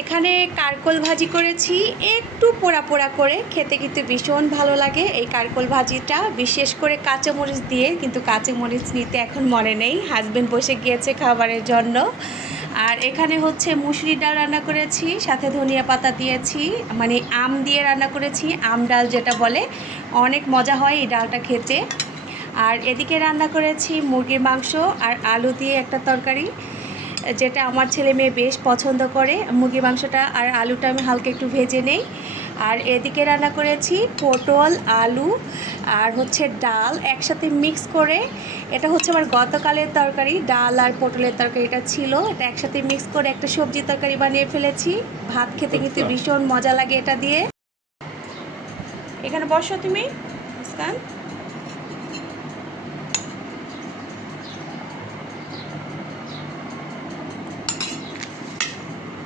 এখানে কারকোল ভাজি করেছি, একটু পোড়া পোড়া করে, খেতে কিন্তু ভীষণ ভালো লাগে এই কারকোল ভাজিটা, বিশেষ করে কাঁচামরিচ দিয়ে। কিন্তু কাঁচামরিচ নিতে এখন মনে নেই, হাজবেন্ড বসে গিয়েছে খাবারের জন্য। আর এখানে হচ্ছে মুসুরি ডাল রান্না করেছি, সাথে ধনিয়া পাতা দিয়েছি, মানে আম দিয়ে রান্না করেছি, আম ডাল যেটা বলে। অনেক মজা হয় এই ডালটা খেতে। আর এদিকে রান্না করেছি মুরগির মাংস আর আলু দিয়ে একটা তরকারি, যেটা আমার ছেলে মেয়ে বেশ পছন্দ করে। মুরগি মাংসটা আর আলুটা আমি হালকা একটু ভেজে নেই। আর এদিকে রান্না করেছি পটল, আলু আর হচ্ছে ডাল একসাথে মিক্স করে। এটা হচ্ছে আমার গতকালের তরকারি, ডাল আর পটলের তরকারিটা ছিল, এটা একসাথে মিক্স করে একটা সবজি তরকারি বানিয়ে ফেলেছি। ভাত খেতে কিন্তু ভীষণ মজা লাগে এটা দিয়ে। এখানে বসো তুমি, মুস্কান।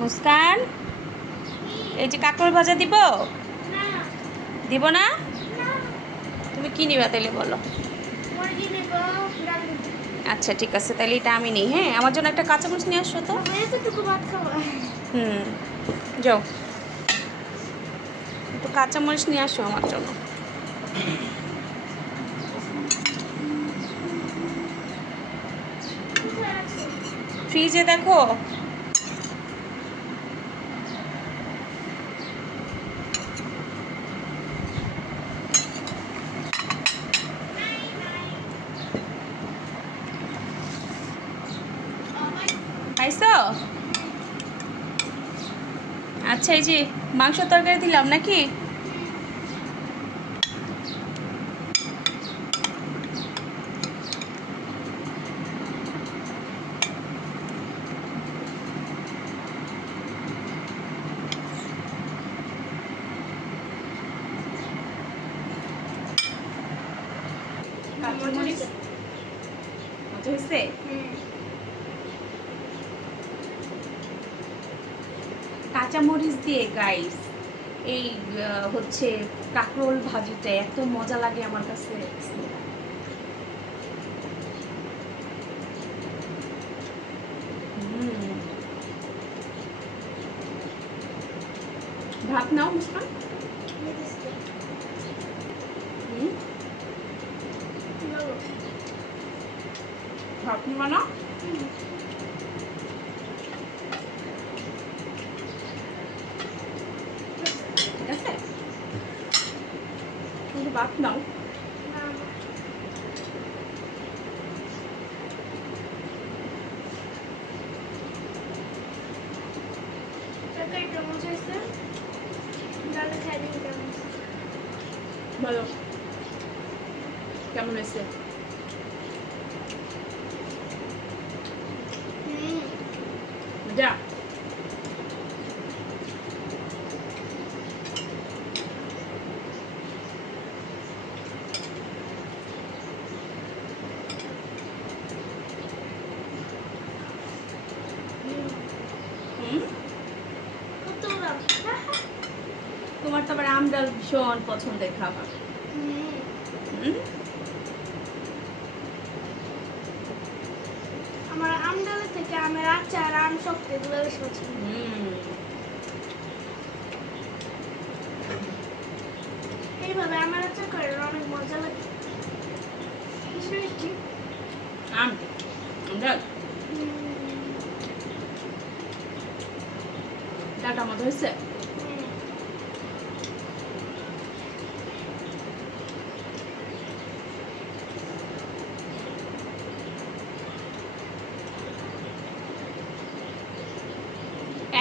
মুস্কান, এই যে কাঁকরোল ভাজা দিব? দিব না? তুমি কি নিবা তাইলে বলো। আচ্ছা ঠিক আছে, তাহলে এটা আমি নিই। হ্যাঁ, আমার জন্য একটা কাঁচামরিচ নিয়ে আসো তো। যাও, একটু কাঁচামরিচ নিয়ে আসো আমার জন্য। ফ্রিজে দেখো। পাইছো? আচ্ছা, এই যে মাংস তরকারি দিলাম নাকি? কাঁচামরিচ মজা হয়েছে? কাঁচামরিচ দিয়ে গাইস এই হচ্ছে কাঁকরোল ভাজিটা এত মজা লাগে আমার কাছে। ভাত নাও মুস্কান। ভাত নিবা না? ঠিক আছে, কিন্তু ভাত নাও। বলো কেমন হয়েছে? যা তোমার তো আবার আম ডাল ভীষণ পছন্দের খাবার। আমার আম ডালের থেকে আমের আচার, আম শক্ত এগুলো বেশি পছন্দ। এইভাবে আমের আচার করে অনেক মজা লাগে। আম ডাল ডালটা মজা হয়েছে।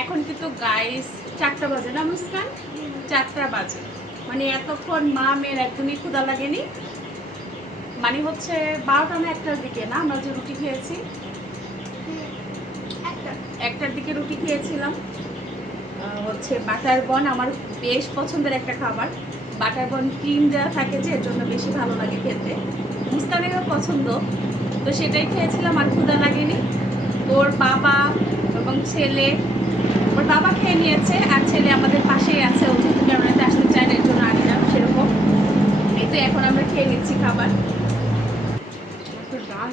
এখন কিন্তু গাইস 4টা বাজে না মুস্কান? 4টা বাজে, মানে এতক্ষণ মা মেয়ের একদমই ক্ষুধা লাগেনি। মানে হচ্ছে 12টা না 1টার দিকে না আমরা যে রুটি খেয়েছি, 1টার দিকে রুটি খেয়েছিলাম। হচ্ছে বাটার বন আমার বেশ পছন্দের একটা খাবার। বাটার বন ক্রিম দেওয়া থাকে যে, এর জন্য বেশি ভালো লাগে খেতে। মুস্কানেরও পছন্দ, তো সেটাই খেয়েছিলাম, আর ক্ষুধা লাগেনি। ওর বাবা এবং ছেলে, ওর বাবা খেয়ে নিয়েছে, আর ছেলে আমাদের পাশেই আছে, ও যেহেতু ক্যামেরাতে আসতে চায় না, এর জন্য আনি না সেরকম। এই তো এখন আমরা খেয়ে নিচ্ছি খাবার। ডাল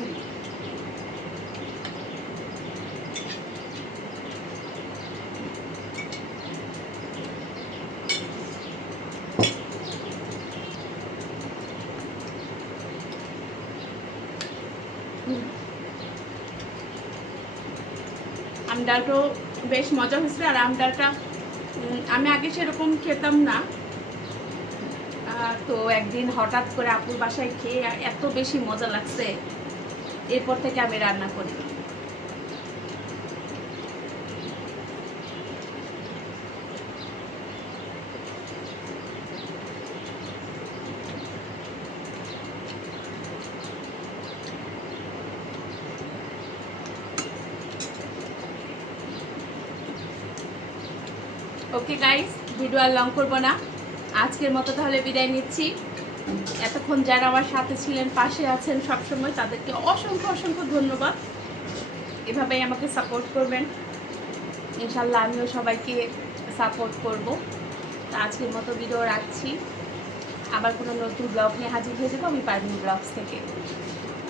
আম ডালটাও বেশ মজা হয়েছে। আর আম ডালটা আমি আগে সেরকম খেতাম না, তো একদিন হঠাৎ করে আপুর বাসায় খেয়ে এত বেশি মজা লাগছে, এরপর থেকে আমি রান্না করি। ওকে গাইস, ভিডিও আর লং করবো না, আজকের মতো তাহলে বিদায় নিচ্ছি। এতক্ষণ যারা আমার সাথে ছিলেন, পাশে আছেন সবসময়, তাদেরকে অসংখ্য অসংখ্য ধন্যবাদ। এভাবেই আমাকে সাপোর্ট করবেন, ইনশাল্লাহ আমিও সবাইকে সাপোর্ট করব। তো আজকের মতো ভিডিও রাখছি, আবার কোনো নতুন ব্লগ নিয়ে হাজির হয়ে যাবো আমি পারভিন ব্লগস থেকে।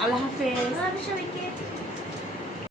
আল্লাহ হাফেজ। সবাইকে